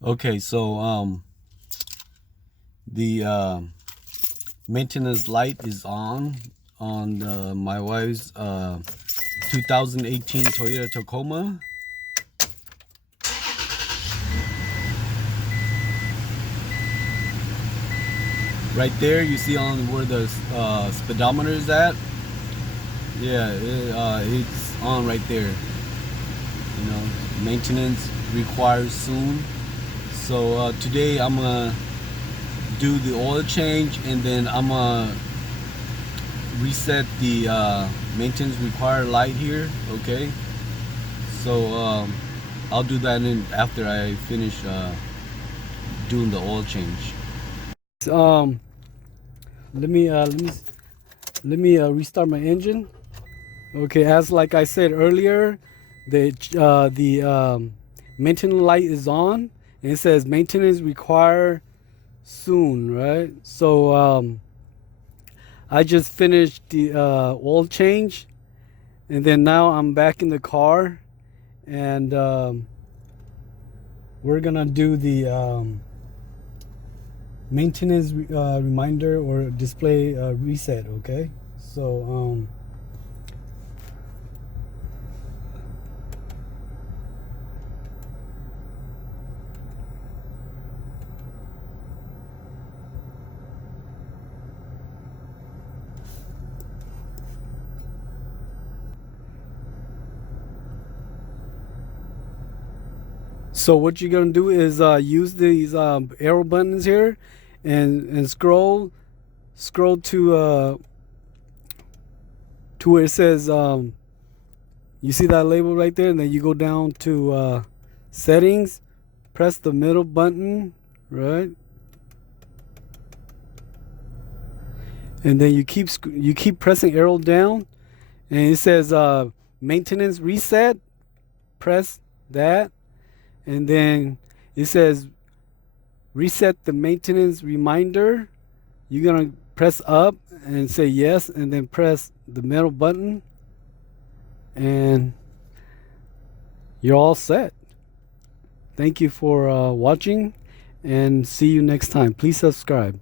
Okay, so the maintenance light is on my wife's 2018 Toyota Tacoma. Right there, you see on where the speedometer is at. Yeah, it's on right there. You know, maintenance required soon. So today I'm gonna do the oil change, and then I'm gonna reset the maintenance required light here. Okay, so I'll do that after I finish doing the oil change. Um, let me restart my engine. Okay, as like I said earlier, the maintenance light is on, and it says maintenance require soon, right? So I just finished the oil change, and then now I'm back in the car, and we're gonna do the maintenance reminder or display reset. Okay, so So what you're gonna do is use these arrow buttons here, and scroll to where it says you see that label right there, and then you go down to settings, press the middle button, right, and then you keep pressing arrow down, and it says maintenance reset. Press that, and then it says reset the maintenance reminder. You're gonna press up and say yes, and then press the middle button, and you're all set. Thank you for watching, and see you next time. Please subscribe.